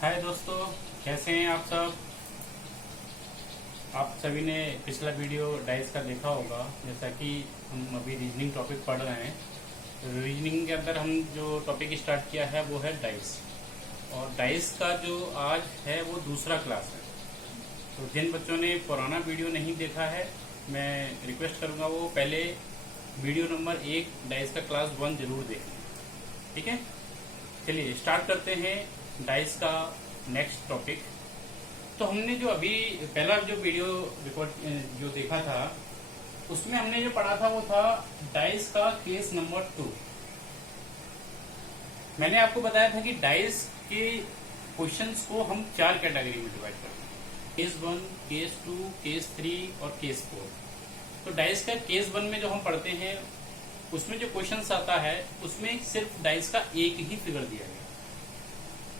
हाय दोस्तों, कैसे हैं आप सब। आप सभी ने पिछला वीडियो डाइस का देखा होगा। जैसा कि हम अभी रीजनिंग टॉपिक पढ़ रहे हैं। रीजनिंग के अंदर हम जो टॉपिक स्टार्ट किया है वो है डाइस, और डाइस का जो आज है वो दूसरा क्लास है। तो जिन बच्चों ने पुराना वीडियो नहीं देखा है, मैं रिक्वेस्ट करूंगा वो पहले वीडियो नंबर 1 डाइस का क्लास 1 जरूर देखें। ठीक है, चलिए स्टार्ट करते हैं डाइस का नेक्स्ट टॉपिक। तो हमने जो अभी पहला जो वीडियो रिकॉर्ड जो देखा था, उसमें हमने जो पढ़ा था वो था डाइस का केस नंबर 2। मैंने आपको बताया था कि डाइस के क्वेश्चंस को हम 4 कैटेगरी में डिवाइड करते हैं: केस 1, केस 2, केस 3 और केस 4। तो डाइस का केस 1 में जो हम पढ़ते हैं, उसमें जो क्वेश्चंस आता है उसमें सिर्फ डाइस का एक ही फिगर दिया गया,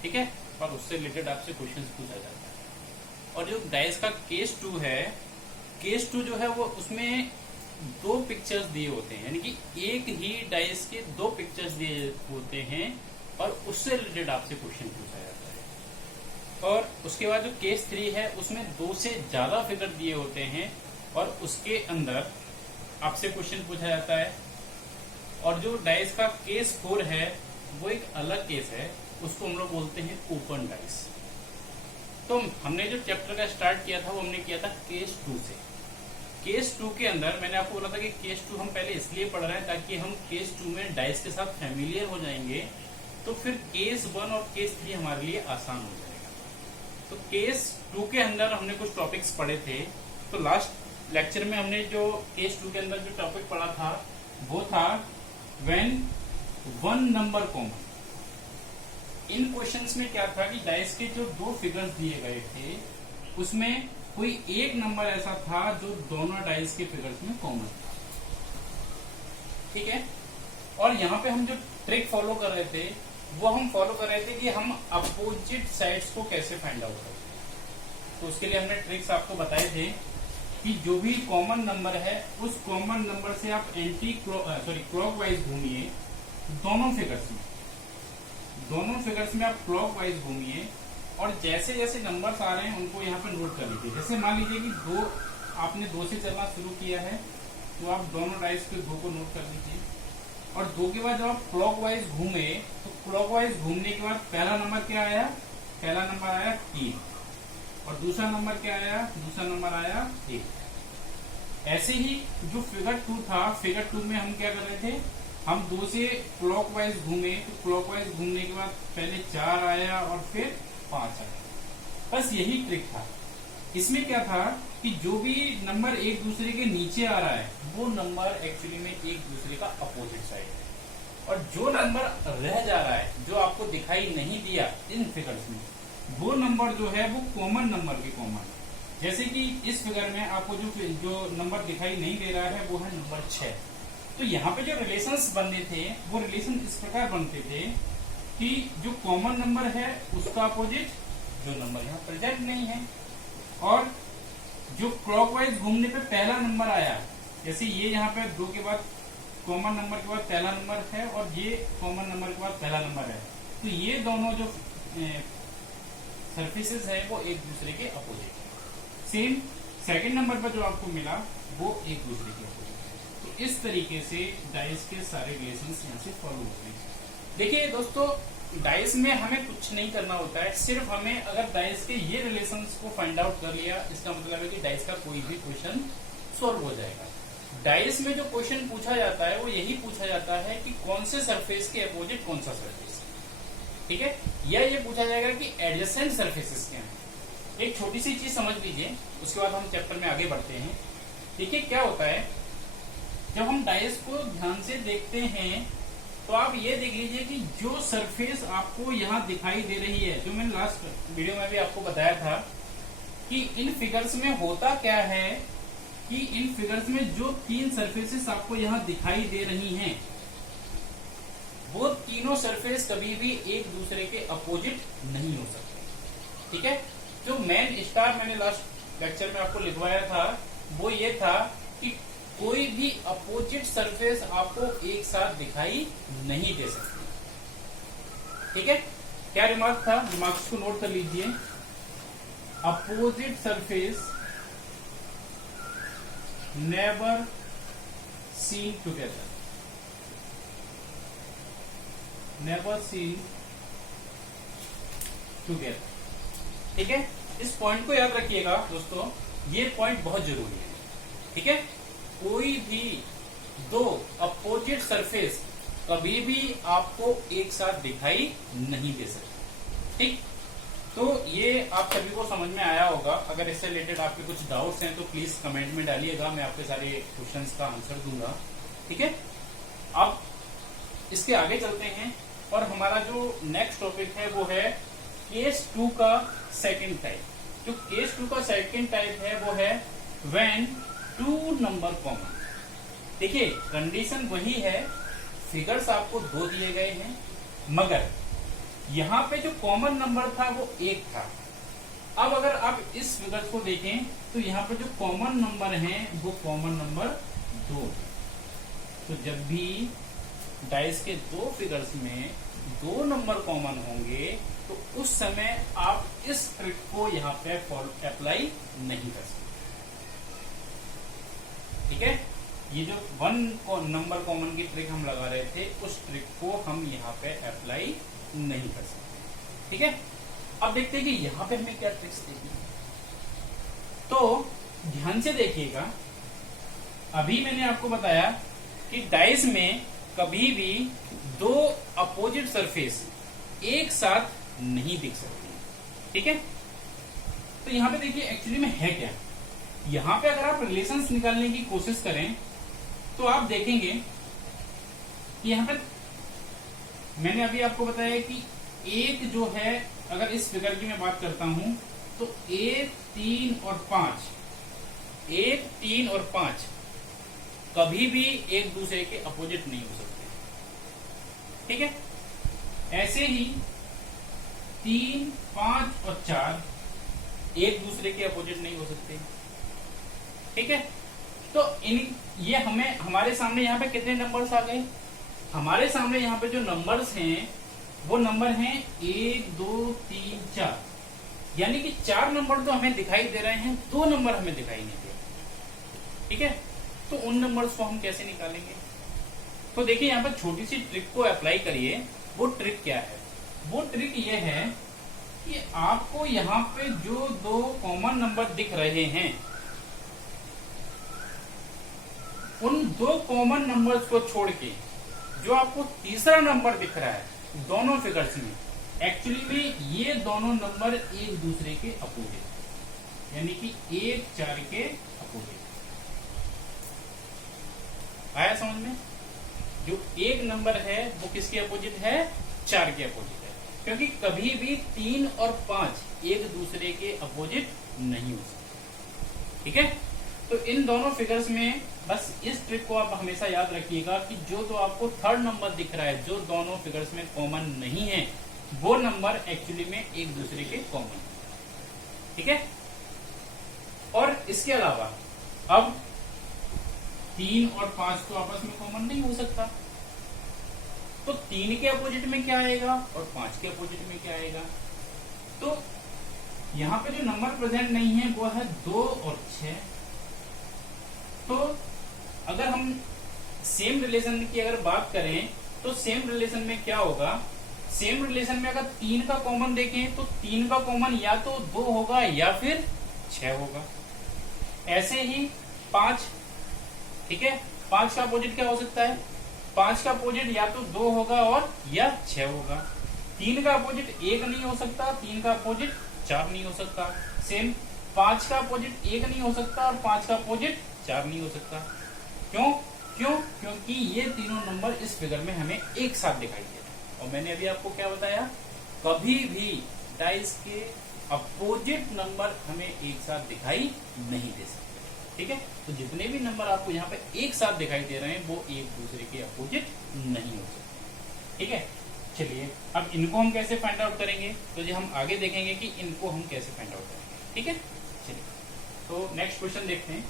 ठीक है, और उससे रिलेटेड आपसे क्वेश्चंस पूछा जाता है। और जो डाइस का केस 2 है, केस 2 जो है वो उसमें 2 पिक्चर्स दिए होते हैं, यानी कि एक ही डाइस के 2 पिक्चर्स दिए होते हैं और उससे रिलेटेड आपसे क्वेश्चन पूछा जाता है। और उसके बाद जो केस 3 है, उसमें 2 से ज्यादा फिगर दिए होते हैं और उसके अंदर आपसे क्वेश्चन पूछा जाता है। और जो डाइस का केस 4 है वो एक अलग केस है, उसको हम लोग बोलते हैं ओपन डाइस। तो हमने जो चैप्टर का स्टार्ट किया था वो हमने किया था केस 2 से। केस 2 के अंदर मैंने आपको बोला था कि केस 2 हम पहले इसलिए पढ़ रहे हैं ताकि हम केस 2 में डाइस के साथ फैमिलियर हो जाएंगे, तो फिर केस 1 और केस 3 हमारे लिए आसान हो जाएगा। तो केस 2 के अंदर हमने कुछ टॉपिक्स पढ़े थे। तो लास्ट लेक्चर में हमने जो केस 2 के अंदर जो टॉपिक पढ़ा था वो था when 1 number common. In questions में क्या था कि डाइस के जो 2 फिगर्स दिए गए थे उसमें कोई एक नंबर ऐसा था जो दोनों डाइस के फिगर्स में कॉमन था, ठीक है। और यहाँ पे हम जो ट्रिक फॉलो कर रहे थे वो हम फॉलो कर रहे थे कि हम अपोजिट साइड्स को कैसे फाइंड आउट करें। तो उसके लिए हमने ट्रिक्स आपको बताए थे कि जो भी कॉमन नंबर है उस कॉमन नंबर से आप क्लॉकवाइज घूमिए दोनों फिगर्स में आप क्लॉकवाइज घूमिए, और जैसे जैसे नंबर्स आ रहे हैं उनको यहाँ पे नोट कर लीजिए। जैसे मान लीजिए कि आपने 2 से चलना शुरू किया है, तो आप दोनों डाइस के 2 को नोट कर लीजिए। और 2 के बाद जब आप क्लॉकवाइज घूमे, तो क्लॉकवाइज घूमने के बाद पहला नंबर क्या आया? पहला नंबर आया 3, और दूसरा नंबर क्या आया? दूसरा नंबर आया 1। ऐसे ही जो फिगर 2 था, फिगर 2 में हम क्या कर रहे थे, हम 2 से क्लॉकवाइज घूमे, तो क्लॉकवाइज घूमने के बाद पहले 4 आया और फिर 5 आया। बस यही ट्रिक था। इसमें क्या था कि जो भी नंबर एक दूसरे के नीचे आ रहा है वो नंबर एक्चुअली में एक दूसरे का अपोजिट साइड है, और जो नंबर रह जा रहा है, जो आपको दिखाई नहीं दिया इन फिगर्स में, वो नंबर जो है वो कॉमन नंबर के कॉमन है। जैसे कि इस फिगर में आपको जो नंबर दिखाई नहीं दे रहा है वो है नंबर 6। तो यहाँ पे जो रिलेशंस बनने थे वो रिलेशन इस प्रकार बनते थे कि जो कॉमन नंबर है उसका अपोजिट जो नंबर यहाँ प्रेजेंट नहीं है, और जो क्लॉकवाइज घूमने पे पहला नंबर आया, जैसे ये यहाँ पे 2 के बाद कॉमन नंबर के बाद पहला नंबर है और ये कॉमन नंबर के बाद पहला नंबर है, तो ये दोनों जो सरफेसेस है वो एक दूसरे के अपोजिट है। सेम सेकंड नंबर पर जो आपको मिला वो एक दूसरे के अपोजिट है। तो इस तरीके से डाइस के सारे रिलेशंस यहाँ से फॉलो होते हैं। देखिए दोस्तों, डाइस में हमें कुछ नहीं करना होता है, सिर्फ हमें अगर डाइस के ये रिलेशंस को फाइंड आउट कर लिया, इसका मतलब है कि डाइस का कोई भी क्वेश्चन सॉल्व हो जाएगा। डाइस में जो क्वेश्चन पूछा जाता है वो यही पूछा जाता है कि कौन से सरफेस के अपोजिट कौन सा सरफेस है, ठीक है, या ये पूछा जाएगा कि एडजेसेंट सरफेसेस क्या है। एक छोटी सी चीज समझ लीजिए, उसके बाद हम चैप्टर में आगे बढ़ते हैं। देखिए क्या होता है, जब हम डाइस को ध्यान से देखते हैं तो आप ये देख लीजिए कि जो सरफेस आपको यहाँ दिखाई दे रही है, जो मैंने लास्ट वीडियो में भी आपको बताया था कि इन फिगर्स में होता क्या है कि इन फिगर्स में जो 3 सरफेसेस आपको यहाँ दिखाई दे रही हैं वो तीनों सरफेस कभी भी एक दूसरे के अपोजिट नहीं हो सकते, ठीक है। जो मेन स्टार मैंने लास्ट लेक्चर में आपको लिखवाया था वो ये था कि कोई भी अपोजिट सरफेस आपको एक साथ दिखाई नहीं दे सकती, ठीक है। क्या रिमार्क था, रिमार्क्स को नोट कर लीजिए। Opposite surface never seen together, never seen together. ठीक है, इस पॉइंट को याद रखिएगा दोस्तों, ये पॉइंट बहुत जरूरी है। ठीक है, कोई भी दो अपोजिट सरफेस कभी भी आपको एक साथ दिखाई नहीं दे सकती। ठीक, तो ये आप सभी को समझ में आया होगा। अगर इससे रिलेटेड आपके कुछ डाउट्स हैं तो प्लीज कमेंट में डालिएगा, मैं आपके सारे क्वेश्चंस का आंसर दूंगा। ठीक है, अब इसके आगे चलते हैं और हमारा जो नेक्स्ट टॉपिक है वो है केस 2 का सेकंड टाइप। जो केस 2 का सेकंड टाइप है वो है व्हेन 2 नंबर कॉमन। देखिए कंडीशन वही है, फिगर्स आपको 2 दिए गए हैं, मगर यहां पे जो कॉमन नंबर था वो 1 था। अब अगर आप इस फिगर्स को देखें तो यहाँ पे जो कॉमन नंबर हैं वो कॉमन नंबर 2 है। तो जब भी डाइस के 2 फिगर्स में 2 नंबर कॉमन होंगे तो उस समय आप इस ट्रिक को यहाँ पे अप्लाई नहीं कर सकते। ठीक है, ये जो 1 नंबर कॉमन की ट्रिक हम लगा रहे थे उस ट्रिक को हम यहाँ पे अप्लाई नहीं कर सकते। ठीक है, अब देखते हैं कि यहाँ पे हमें क्या ट्रिक्स देगी। तो ध्यान से देखिएगा, अभी मैंने आपको बताया कि डाइस में कभी भी 2 अपोजिट सरफेस एक साथ नहीं दिख सकती। ठीक है, तो यहाँ पे देखिए एक्चुअली में है क्या। यहाँ पे अगर आप रिलेशंस निकालने की कोशिश करें तो आप देखेंगे कि यहाँ पे मैंने अभी आपको बताया कि एक जो है, अगर इस फिगर की मैं बात करता हूं तो 1, 3 और 5, 1, 3 और 5 कभी भी एक दूसरे के अपोजिट नहीं हो सकते। ठीक है, ऐसे ही 3, 5 और 4 एक दूसरे के अपोजिट नहीं हो सकते। ठीक है, तो ये हमें हमारे सामने यहाँ पे कितने नंबर्स आ गए। हमारे सामने यहाँ पे जो नंबर्स हैं वो नंबर हैं 1, 2, 3, 4, यानी कि 4 नंबर तो हमें दिखाई दे रहे हैं, 2 नंबर हमें दिखाई नहीं दे रहे। ठीक है, तो उन नंबर्स को हम कैसे निकालेंगे। तो देखिए यहाँ पर छोटी सी ट्रिक को अप्लाई करिए। वो ट्रिक क्या है, वो ट्रिक ये है कि आपको यहाँ पे जो 2 कॉमन नंबर दिख रहे हैं उन 2 कॉमन नंबर्स को छोड़ के जो आपको तीसरा नंबर दिख रहा है दोनों फिगर्स में, एक्चुअली में ये दोनों नंबर एक दूसरे के अपोजिट, यानी कि 1, 4 के अपोजिट। आया समझ में। जो एक नंबर है वो किसके अपोजिट है, 4 के अपोजिट है, क्योंकि कभी भी 3 और 5 एक दूसरे के अपोजिट नहीं हो सकते। ठीक है, तो इन दोनों फिगर्स में बस इस ट्रिक को आप हमेशा याद रखिएगा कि जो तो आपको थर्ड नंबर दिख रहा है जो दोनों फिगर्स में कॉमन नहीं है वो नंबर एक्चुअली में एक दूसरे के कॉमन है। ठीक है, और इसके अलावा अब 3 और 5 तो आपस में कॉमन नहीं हो सकता, तो 3 के अपोजिट में क्या आएगा और 5 के अपोजिट में क्या आएगा। तो यहाँ पे जो नंबर प्रेजेंट नहीं है वो है 2 और 6। तो अगर हम सेम रिलेशन की अगर बात करें तो सेम रिलेशन में क्या होगा, सेम रिलेशन में अगर 3 का कॉमन देखें तो 3 का कॉमन या तो 2 होगा या फिर 6 होगा। ऐसे ही 5, ठीक है, 5 का अपोजिट क्या हो सकता है, 5 का अपोजिट या तो 2 होगा और या 6 होगा। 3 का अपोजिट 1 नहीं हो सकता, 3 का अपोजिट 4 नहीं हो सकता। सेम 5 का अपोजिट 1 नहीं हो सकता और 5 का अपोजिट 4 नहीं हो सकता। क्योंकि ये तीनों नंबर इस फिगर में हमें एक साथ दिखाई दे रहे हैं। और मैंने अभी आपको क्या बताया, कभी भी डाइस के अपोजिट नंबर हमें एक साथ दिखाई नहीं दे सकते। ठीक है, तो जितने भी नंबर आपको यहाँ पे एक साथ दिखाई दे रहे हैं वो एक दूसरे के अपोजिट नहीं हो सकते। ठीक है, चलिए अब इनको हम कैसे फाइंड आउट करेंगे, तो ये हम आगे देखेंगे कि इनको हम कैसे फाइंड आउट करेंगे। ठीक है, चलिए तो नेक्स्ट क्वेश्चन देखते हैं।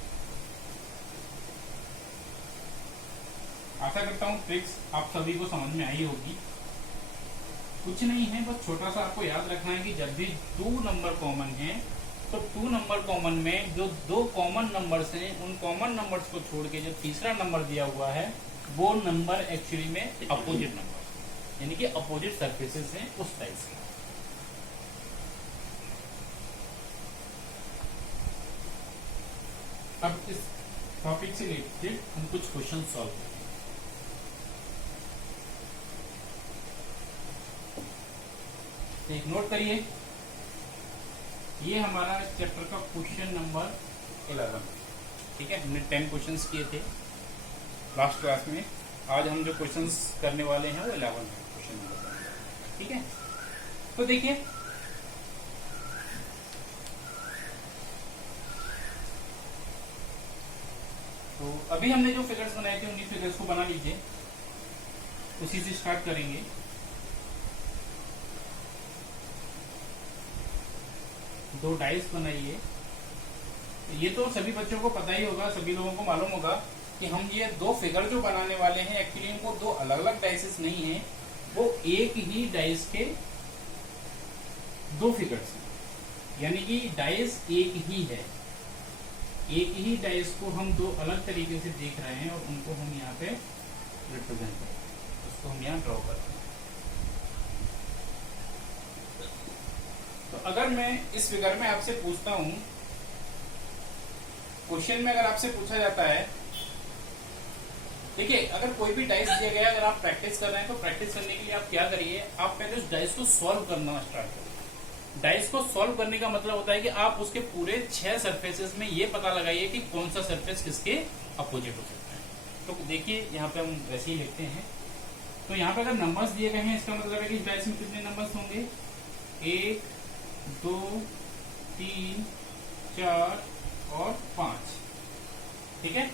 आशा करता हूं ट्रिक्स आप सभी को समझ में आई होगी। कुछ नहीं है, बस छोटा सा आपको याद रखना है कि जब भी 2 नंबर कॉमन है तो 2 नंबर कॉमन में जो 2 कॉमन नंबर्स हैं उन कॉमन नंबर्स को छोड़ के जो तीसरा नंबर दिया हुआ है वो नंबर एक्चुअली में अपोजिट नंबर यानी कि अपोजिट सरफेसेस हैं उस टाइप के। अब इस टॉपिक से रिलेटेड हम कुछ क्वेश्चन सॉल्व करेंगे। एक नोट करिए, ये हमारा चैप्टर का क्वेश्चन नंबर 11, ठीक है। हमने 10 क्वेश्चंस किए थे लास्ट क्लास में। आज हम जो क्वेश्चंस करने वाले हैं वो 11 है, क्वेश्चन नंबर 11, ठीक है। तो देखिए, तो अभी हमने जो फिगर्स बनाए थे उन्हीं फिगर्स को बना लीजिए, उसी से स्टार्ट करेंगे। दो डाइस बनाइए। ये तो सभी बच्चों को पता ही होगा, सभी लोगों को मालूम होगा कि हम ये 2 फिगर जो बनाने वाले हैं एक्चुअली इनको 2 अलग अलग डाइसेस नहीं है, वो एक ही डाइस के 2 फिगर्स हैं। यानी कि डाइस एक ही है, एक ही डाइस को हम 2 अलग तरीके से देख रहे हैं और उनको हम यहाँ पे रिप्रेजेंट करते हैं, उसको हम यहाँ ड्रॉ करते हैं। तो अगर मैं इस फिगर में आपसे पूछता हूं, क्वेश्चन में अगर आपसे पूछा जाता है, देखिए अगर कोई भी डाइस दिया गया, अगर आप प्रैक्टिस कर रहे हैं तो प्रैक्टिस करने के लिए आप क्या करिए, आप पहले उस डाइस को सॉल्व करना स्टार्ट करिए। डाइस को सॉल्व करने का मतलब होता है कि आप उसके पूरे 6 सरफेसेस में ये पता लगाइए कि कौन सा सरफेस किसके अपोजिट हो सकता है। तो देखिए यहाँ पे हम वैसे ही लिखते हैं। तो यहाँ पे अगर नंबर्स दिए गए हैं, इसका मतलब है कि इस डाइस में कितने नंबर्स होंगे, 1 2 3 4 और 5, ठीक है।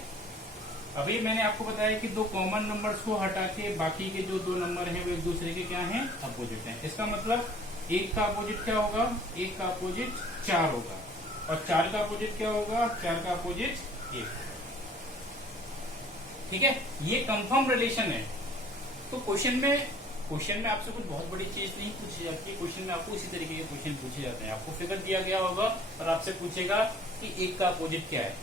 अभी मैंने आपको बताया कि 2 कॉमन नंबर्स को हटा के बाकी के जो 2 नंबर हैं वो एक दूसरे के क्या हैं, अपोजिट हैं। इसका मतलब 1 का अपोजिट क्या होगा, 1 का अपोजिट 4 होगा, और 4 का अपोजिट क्या होगा, 4 का अपोजिट 1 होगा, ठीक है। ये कंफर्म रिलेशन है। तो क्वेश्चन में आपसे कुछ बहुत बड़ी चीज नहीं पूछी जाती है। क्वेश्चन में आपको इसी तरीके के क्वेश्चन पूछे जाते हैं। आपको फिगर दिया गया होगा और आपसे पूछेगा कि 1 का अपोजिट क्या है,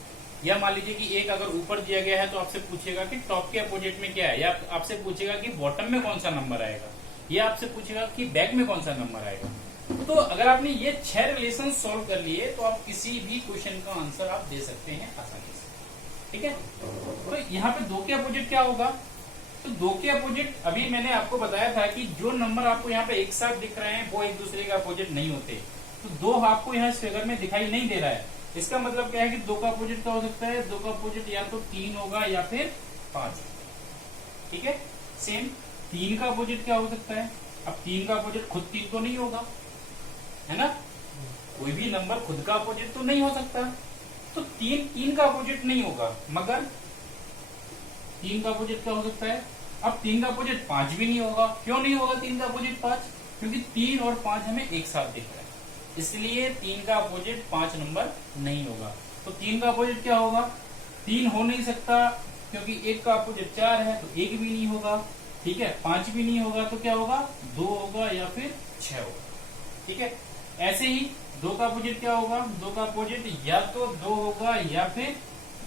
या मान लीजिए कि 1 अगर ऊपर दिया गया है तो आपसे पूछेगा कि टॉप के अपोजिट में क्या है, या आपसे पूछेगा कि बॉटम में कौन सा नंबर आएगा, या आपसे पूछेगा कि बैक में कौन सा नंबर आएगा। तो अगर आपने ये 6 रिलेशन सॉल्व कर लिए तो आप किसी भी क्वेश्चन का आंसर आप दे सकते हैं आसानी से, ठीक है। तो यहाँ पे 2 के अपोजिट क्या होगा, तो 2 के अपोजिट अभी मैंने आपको बताया था कि जो नंबर आपको यहाँ पे एक साथ दिख रहे हैं वो एक दूसरे के अपोजिट नहीं होते। तो 2 आपको यहाँ इस फिगर में दिखाई नहीं दे रहा है, इसका मतलब क्या है कि 2 का अपोजिट क्या हो सकता है, 2 का अपोजिट या तो 3 होगा या फिर 5, ठीक है। सेम 3 का अपोजिट क्या हो सकता है, अब 3 का अपोजिट खुद 3 तो नहीं होगा, है ना, कोई भी नंबर खुद का अपोजिट तो नहीं हो सकता। तो 3 का अपोजिट नहीं होगा, मगर 3 का अपोजिट क्या हो सकता है, अब 3 का अपोजिट 5 भी नहीं होगा। क्यों नहीं होगा 3 का अपोजिट 5, क्योंकि 3 और 5 हमें एक साथ दिख रहा है, इसलिए 3 का अपोजिट 5 नंबर नहीं होगा। तो 3 का अपोजिट क्या होगा, 3 हो नहीं सकता क्योंकि 1 का अपोजिट 4 है, तो 1 भी नहीं होगा, ठीक है। 5 भी नहीं होगा तो क्या होगा, 2 होगा या फिर 6 होगा, ठीक है। ऐसे ही 2 का अपोजिट क्या होगा, 2 का अपोजिट या तो 2 होगा या फिर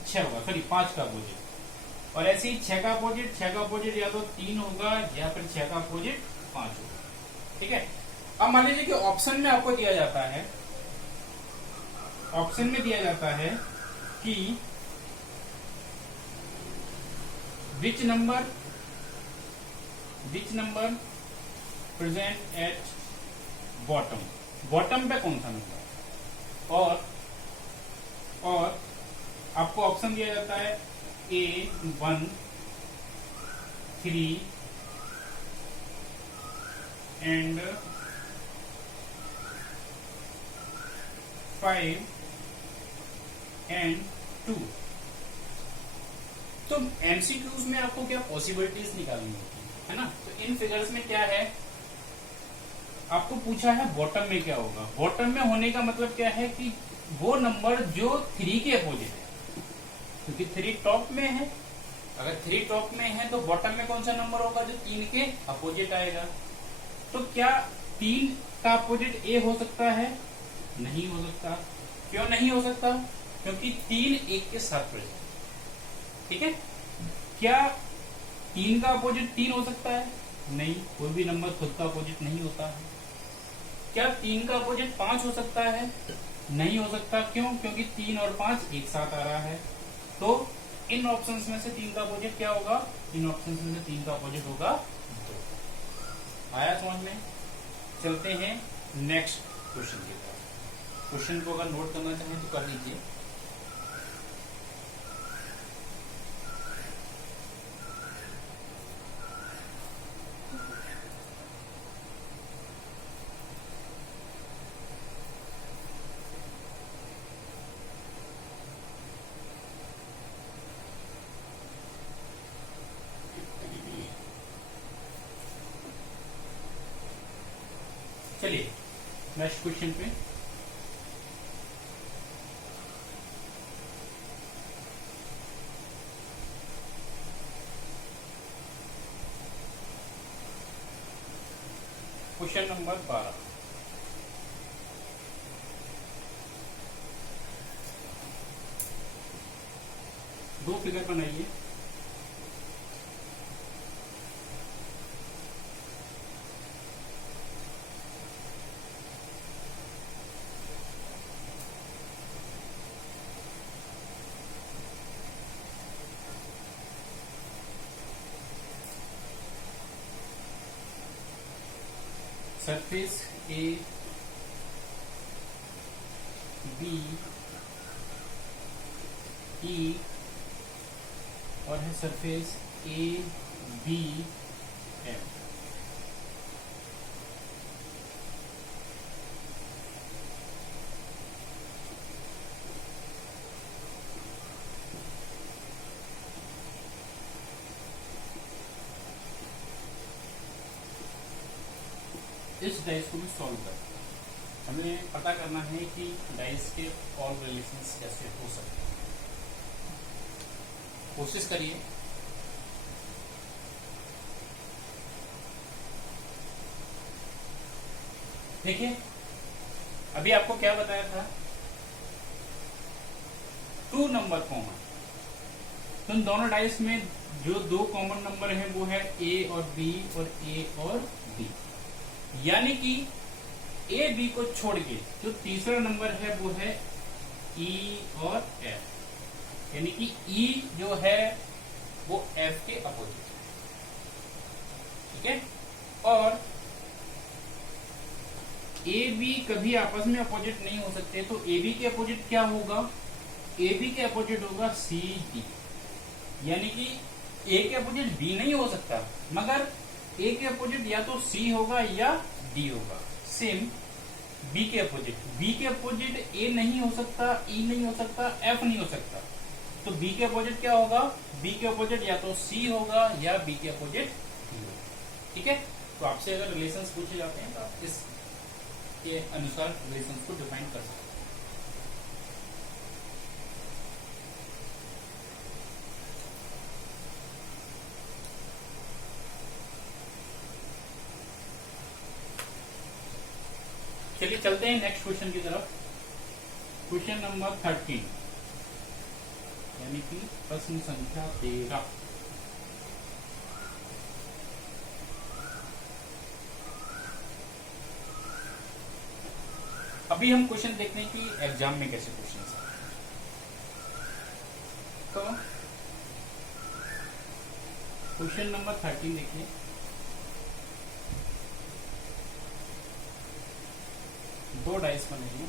6 होगा, सॉरी 5 का अपोजिट। और ऐसे ही 6 का अपोजिट या तो 3 होगा या फिर 6 का अपोजिट 5 होगा, ठीक है। अब मान लीजिए कि ऑप्शन में आपको दिया जाता है, ऑप्शन में दिया जाता है कि which number present at bottom पे कौन सा नंबर, और आपको ऑप्शन दिया जाता है A1 3 and 5 and 2। तो एमसीक्यूज में आपको क्या पॉसिबिलिटीज निकालनी होती है ना। तो इन फिगर्स में क्या है, आपको पूछा है बॉटम में क्या होगा। बॉटम में होने का मतलब क्या है कि वो नंबर जो 3 के अपोजिट है, क्योंकि 3 टॉप में है। अगर 3 टॉप में है तो बॉटम में कौन सा नंबर होगा, जो 3 के अपोजिट आएगा। तो क्या 3 का अपोजिट ए हो सकता है? नहीं हो सकता। क्यों नहीं हो सकता? क्योंकि 3 1 के साथ जुड़े। ठीक है। क्या 3 का अपोजिट 3 हो सकता है? नहीं, कोई भी नंबर खुद का अपोजिट नहीं होता है। क्या 3 का अपोजिट 5 हो सकता है? नहीं हो सकता। क्यों? क्योंकि 3 और 5 एक साथ आ रहा है। तो इन ऑप्शंस में से 3 का अपोजिट क्या होगा? इन ऑप्शंस में से 3 का अपोजिट होगा 2। आया समझ में? चलते हैं नेक्स्ट क्वेश्चन की तरफ। क्वेश्चन को अगर नोट करना चाहें तो कर लीजिए। चलिए नेक्स्ट क्वेश्चन पे। Question number 12। दो फिगर बनाइए। सरफेस ए बी ई और है सरफेस ए बी एफ। इस डाइस को भी सॉल्व कर हमें पता करना है कि डाइस के ऑल रिलेशंस कैसे हो सकते हैं। कोशिश करिए। देखिए अभी आपको क्या बताया था? 2 नंबर कॉमन। तो इन दोनों डाइस में जो 2 कॉमन नंबर हैं वो है ए और बी और ए और बी। यानी कि ए बी को छोड़ के जो तीसरा नंबर है वो है ई और एफ। यानी कि ई जो है वो एफ के अपोजिट है। ठीक है। और ए बी कभी आपस में अपोजिट नहीं हो सकते। तो ए बी के अपोजिट क्या होगा? ए बी के अपोजिट होगा सी डी। यानी कि ए के अपोजिट बी नहीं हो सकता, मगर ए के अपोजिट या तो सी होगा या डी होगा। सेम बी के अपोजिट ए नहीं हो सकता, ई नहीं हो सकता, एफ नहीं हो सकता। तो बी के अपोजिट क्या होगा? बी के अपोजिट या तो सी होगा या बी के अपोजिट डी होगा। ठीक है। तो आपसे अगर रिलेशंस पूछे जाते हैं तो आप इसके अनुसार रिलेशंस को डिफाइन कर सकते हैं। चलिए चलते हैं नेक्स्ट क्वेश्चन की तरफ। क्वेश्चन नंबर 13 यानी कि प्रश्न संख्या 13। अभी हम क्वेश्चन देखते हैं कि एग्जाम में कैसे क्वेश्चन आते हैं। तो क्वेश्चन नंबर 13 देखिए। दो डाइस बनेंगे।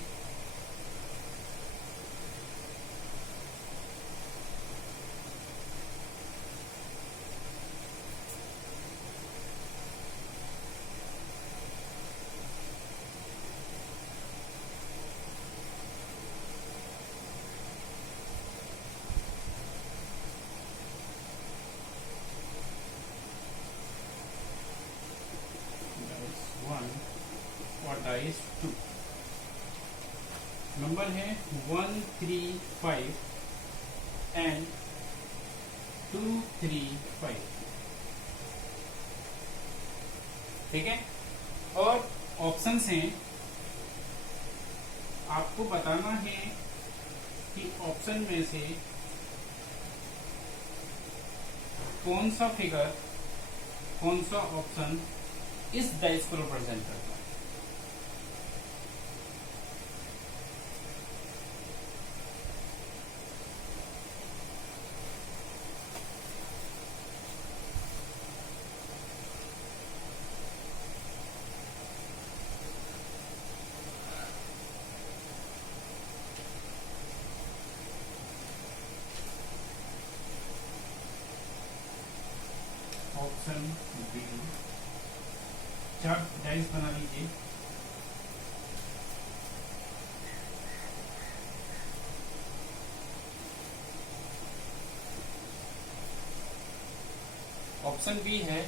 डाइस 1 और डाइस 2। नंबर है 1 3 5 एंड 2 3 5। ठीक है। और ऑप्शंस हैं, आपको बताना है कि ऑप्शन में से कौन सा फिगर, कौन सा ऑप्शन इस डाइस को रिप्रेजेंट करता है। ऑप्शन बी, 4 डाइस बना लीजिए। ऑप्शन बी है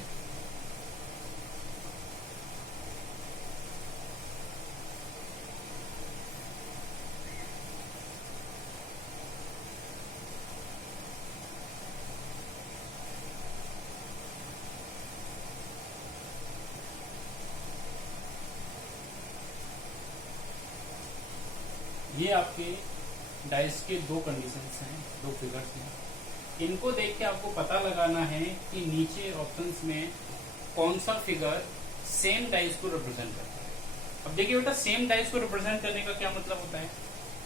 ये आपके डाइस के दो कंडीशंस हैं, दो फिगर्स हैं। इनको देख के आपको पता लगाना है कि नीचे ऑप्शंस में कौन सा फिगर सेम डाइस को रिप्रेजेंट करता है। अब देखिए बेटा, सेम डाइस को रिप्रेजेंट करने का क्या मतलब होता है?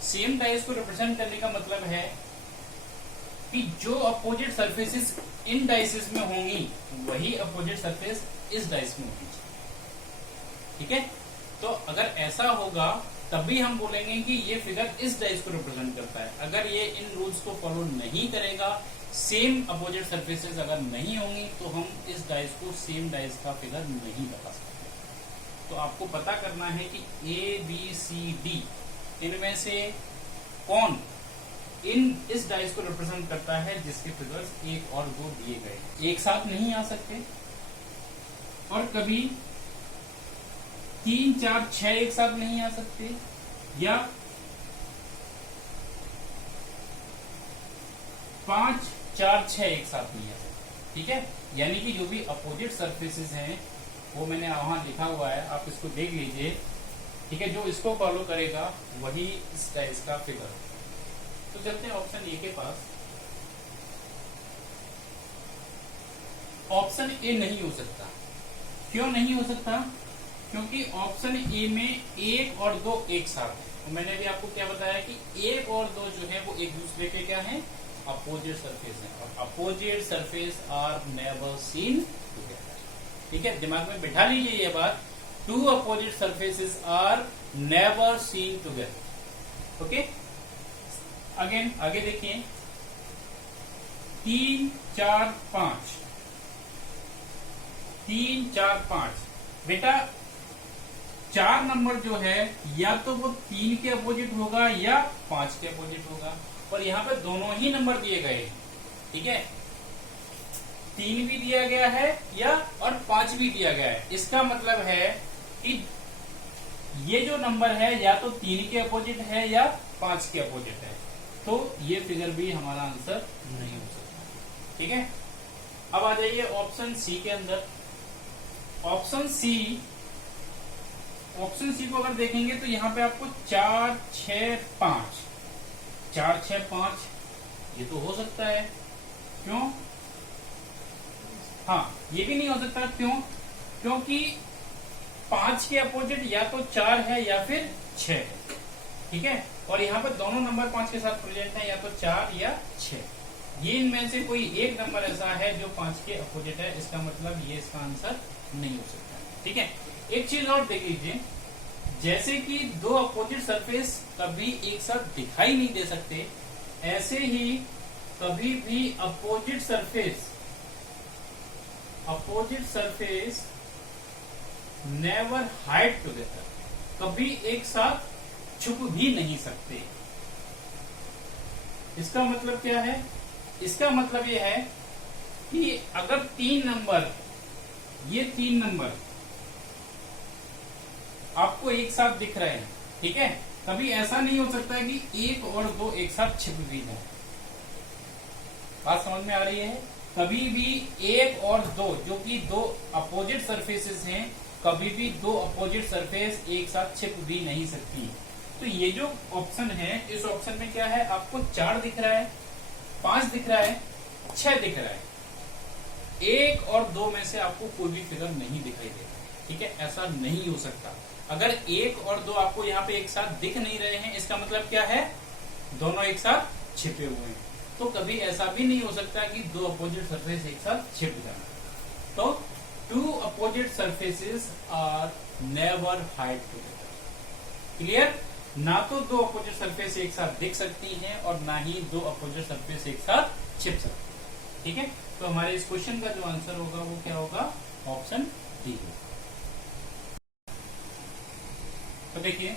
सेम डाइस को रिप्रेजेंट करने का मतलब है कि जो अपोजिट सरफेसेस इन डाइसेस में होंगी वही अपोजिट सरफेस इस डाइस में होगी। ठीक है, तो अगर ऐसा होगा तभी हम बोलेंगे कि ये फिगर इस डाइस को रिप्रेजेंट करता है। अगर ये इन रूल्स को फॉलो नहीं करेगा, सेम अपोजिट सरफेसेस अगर नहीं होंगी, तो हम इस डाइस को सेम डाइस का फिगर नहीं बता सकते। तो आपको पता करना है कि ए बी सी डी इनमें से कौन इस डाइस को रिप्रेजेंट करता है जिसके फिगर्स 1 और 2 दिए गए। एक साथ नहीं आ सकते, और कभी 3, 4, 6 एक साथ नहीं आ सकते, या 5, 4, 6 एक साथ नहीं आ सकते। ठीक है, यानी कि जो भी अपोजिट सरफेसेस हैं वो मैंने वहां लिखा हुआ है, आप इसको देख लीजिए। ठीक है, जो इसको फॉलो करेगा वही इस डाइस का फिगर। तो चलते हैं ऑप्शन ए के पास। ऑप्शन ए नहीं हो सकता। क्यों नहीं हो सकता? क्योंकि ऑप्शन ए में 1 और 2 एक साथ है। तो मैंने भी आपको क्या बताया कि 1 और 2 जो है वो एक दूसरे के क्या है? अपोजिट सरफेस है, और opposite surface are never seen together. ठीक है, दिमाग में बिठा लीजिए ये बात, 2 opposite surfaces are never seen together. Okay, again आगे देखिए, 3, 4, 5, 3, 4, 5। बेटा 4 नंबर जो है या तो वो 3 के अपोजिट होगा या 5 के अपोजिट होगा, और यहाँ पे दोनों ही नंबर दिए गए हैं। ठीक है, 3 भी दिया गया है या और 5 भी दिया गया है। इसका मतलब है कि ये जो नंबर है या तो 3 के अपोजिट है या 5 के अपोजिट है, तो ये फिगर भी हमारा आंसर नहीं हो सकता। ठीक है, अब आ जाइए ऑप्शन सी के अंदर। ऑप्शन सी को अगर देखेंगे तो यहाँ पे आपको 4, 6, 5, 4, 6, 5 ये तो हो सकता है। क्यों? हाँ, ये भी नहीं हो सकता। क्यों? क्योंकि 5 के अपोजिट या तो 4 है या फिर 6 है। ठीक है, और यहाँ पर दोनों नंबर 5 के साथ प्रेजेंट है, या तो 4 या 6। ये इनमें से कोई एक नंबर ऐसा है जो 5 के अपोजिट है, इसका मतलब ये इसका आंसर नहीं हो सकता। ठीक है, एक चीज और देख लीजिए, जैसे कि 2 अपोजिट सरफेस कभी एक साथ दिखाई नहीं दे सकते, ऐसे ही कभी भी opposite surface never hide together, कभी एक साथ छुप भी नहीं सकते। इसका मतलब क्या है? इसका मतलब यह है कि अगर 3 नंबर, ये 3 नंबर आपको एक साथ दिख रहे हैं, ठीक है, कभी ऐसा नहीं हो सकता कि 1 और 2 एक साथ छिप भी जाए। बात समझ में आ रही है? कभी भी 1 और 2 जो कि 2 अपोजिट सरफेसेस हैं, कभी भी दो अपोजिट सरफेस एक साथ छिप भी नहीं सकती। तो ये जो ऑप्शन है, इस ऑप्शन में क्या है, आपको 4 दिख रहा है, 5 दिख रहा है, 6 दिख रहा है, 1 और 2 में से आपको कोई भी फिगर नहीं दिखाई देगा। ठीक है, ऐसा नहीं हो सकता। अगर 1 और 2 आपको यहाँ पे एक साथ दिख नहीं रहे हैं, इसका मतलब क्या है, दोनों एक साथ छिपे हुए हैं। तो कभी ऐसा भी नहीं हो सकता कि दो अपोजिट सरफेस एक साथ छिप जाना। तो two opposite surfaces are never hide together. Clear? ना तो दो अपोजिट सरफेस एक साथ दिख सकती हैं और ना ही दो अपोजिट सरफेस एक साथ छिप सकती है। ठीक है, तो हमारे इस क्वेश्चन का जो आंसर होगा वो क्या होगा, ऑप्शन डी होगा। तो देखिए,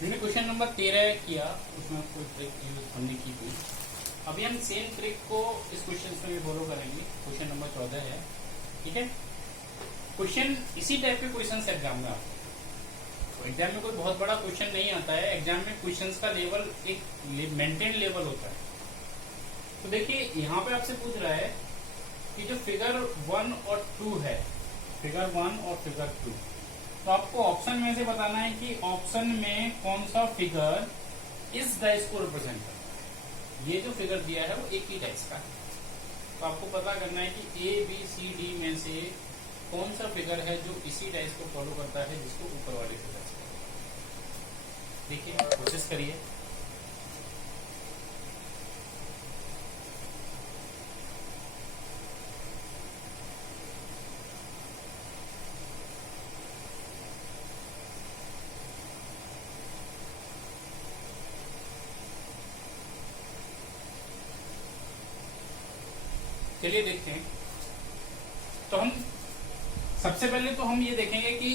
हमने क्वेश्चन नंबर 13 किया, उसमें कोई ट्रिक यूज हमने की थी। अभी हम सेम ट्रिक को इस क्वेश्चन में भी फॉलो करेंगे। क्वेश्चन नंबर 14 है। ठीक है, क्वेश्चन इसी टाइप के क्वेश्चन एग्जाम में आते हैं। तो एग्जाम में कोई बहुत बड़ा क्वेश्चन नहीं आता है, एग्जाम में क्वेश्चंस का लेवल एक मेंटेन लेवल होता है। तो देखिए, यहाँ पे आपसे पूछ रहा है कि जो फिगर 1 और 2 है, फिगर 1 और फिगर 2, तो आपको ऑप्शन में से बताना है कि ऑप्शन में कौन सा फिगर इस डाइस को रिप्रेजेंट करता है। ये जो फिगर दिया है वो एक ही डाइस का है। तो आपको पता करना है कि ए बी सी डी में से कौन सा फिगर है जो इसी डाइस को फॉलो करता है जिसको ऊपर वाले फिगर से। देखिए, कोशिश करिए। चलिए देखते हैं। तो हम सबसे पहले तो हम ये देखेंगे कि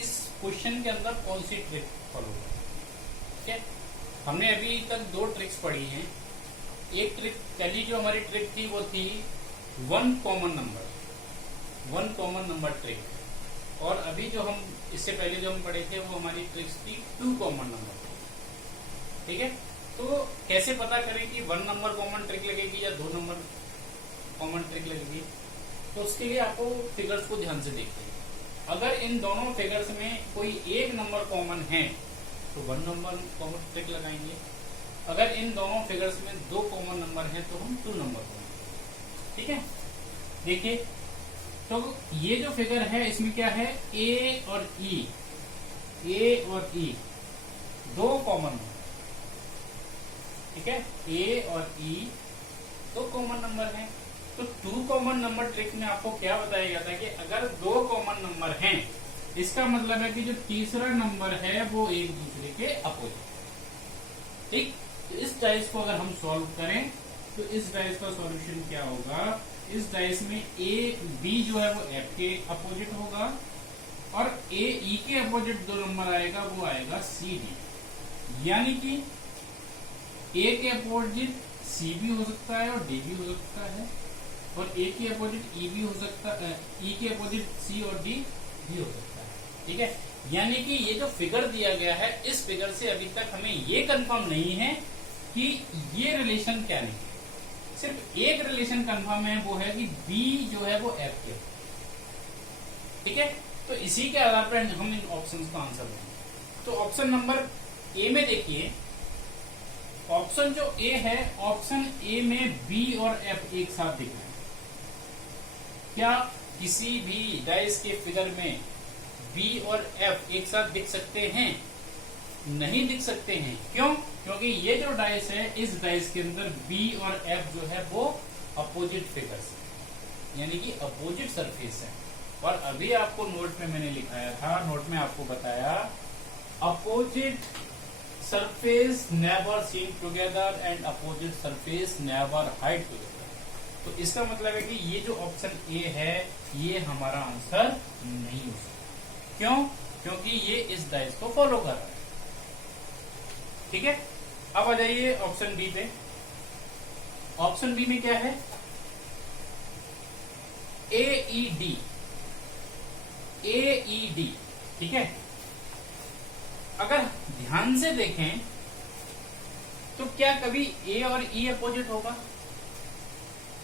इस क्वेश्चन के अंदर कौन सी ट्रिक फॉलो है। ठीक है, हमने अभी तक 2 ट्रिक्स पढ़ी हैं। एक ट्रिक, पहली जो हमारी ट्रिक थी वो थी 1 कॉमन नंबर ट्रिक। और अभी जो हम इससे पहले जो हम पढ़े थे वो हमारी ट्रिक्स थी 2 कॉमन नंबर ट्रिक। ठीक है, तो कैसे पता करें कि 1 नंबर कॉमन ट्रिक लगेगी या 2 नंबर कॉमन ट्रिक लगेगी। तो उसके लिए आपको फिगर्स को ध्यान से देखिए। अगर इन दोनों फिगर्स में कोई एक नंबर कॉमन है तो 1 नंबर कॉमन ट्रिक लगाएंगे। अगर इन दोनों फिगर्स में 2 कॉमन नंबर हैं तो हम 2 नंबर कॉमन। ठीक है, देखिए, तो ये जो फिगर है इसमें क्या है, ए और ई, दो कॉमन नंबर। ठीक है, ए और ई 2 कॉमन नंबर हैं। तो 2 कॉमन नंबर ट्रिक में आपको क्या बताया गया था कि अगर 2 कॉमन नंबर हैं, इसका मतलब है कि जो तीसरा नंबर है वो एक दूसरे के अपोजिट। ठीक, तो इस डाइस को अगर हम सॉल्व करें तो इस डाइस का सॉल्यूशन क्या होगा, इस डाइस में ए बी जो है वो एफ के अपोजिट होगा और ए ई के अपोजिट 2 नंबर आएगा, वो आएगा सी डी। यानी कि ए के अपोजिट सी भी हो सकता है और डी भी हो सकता है, और ए के अपोजिट ई भी हो सकता है, ई के अपोजिट सी और डी भी हो सकता है। ठीक है, यानी कि ये जो फिगर दिया गया है, इस फिगर से अभी तक हमें ये कंफर्म नहीं है कि ये रिलेशन क्या नहीं। सिर्फ एक रिलेशन कंफर्म है, वो है कि बी जो है वो एफ के। ठीक है, तो इसी के आधार पर हम इन ऑप्शंस का आंसर देंगे। तो ऑप्शन नंबर ए में देखिए, ऑप्शन जो ए है, ऑप्शन ए में बी और एफ एक साथ दिख रहे हैं। क्या किसी भी डाइस के फिगर में बी और एफ एक साथ दिख सकते हैं? नहीं दिख सकते हैं। क्यों? क्योंकि ये जो डाइस है, इस डाइस के अंदर बी और एफ जो है वो अपोजिट फिगर्स है, यानी कि अपोजिट सरफेस है। और अभी आपको नोट में मैंने लिखाया था, नोट में आपको बताया opposite surface never seen together and opposite surface never hide together. तो इसका मतलब है कि ये जो ऑप्शन ए है ये हमारा आंसर नहीं हो सकता। क्यों? क्योंकि ये इस डाइस को फॉलो कर रहा है। ठीक है, अब आ जाइए ऑप्शन बी पे। ऑप्शन बी में क्या है, ए ई डी। ठीक है, अगर ध्यान से देखें तो क्या कभी ए और ई अपोजिट होगा?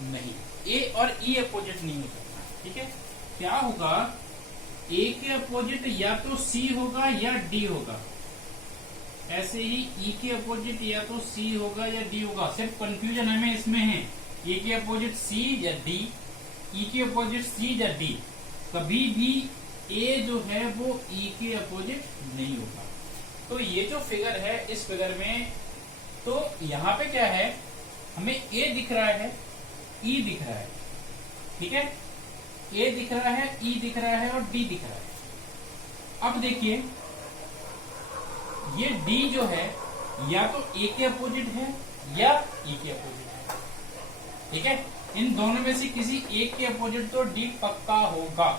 नहीं, ए और ई अपोजिट नहीं हो सकता। ठीक है, क्या होगा ए के अपोजिट या तो सी होगा या डी होगा, ऐसे ही ई के अपोजिट या तो सी होगा या डी होगा। सिर्फ कंफ्यूजन हमें इसमें है, ए के अपोजिट सी या डी, ई के अपोजिट सी या डी। कभी भी ए जो है वो ई के अपोजिट नहीं होगा। तो ये जो फिगर है, इस फिगर में तो यहाँ पे क्या है, हमें ए दिख रहा है, ई दिख रहा है, ठीक है, ए दिख रहा है, ई दिख रहा है और डी दिख रहा है। अब देखिए ये डी जो है या तो ए के अपोजिट है या ई के अपोजिट है, ठीक है। इन दोनों में से किसी एक के अपोजिट तो डी पक्का होगा,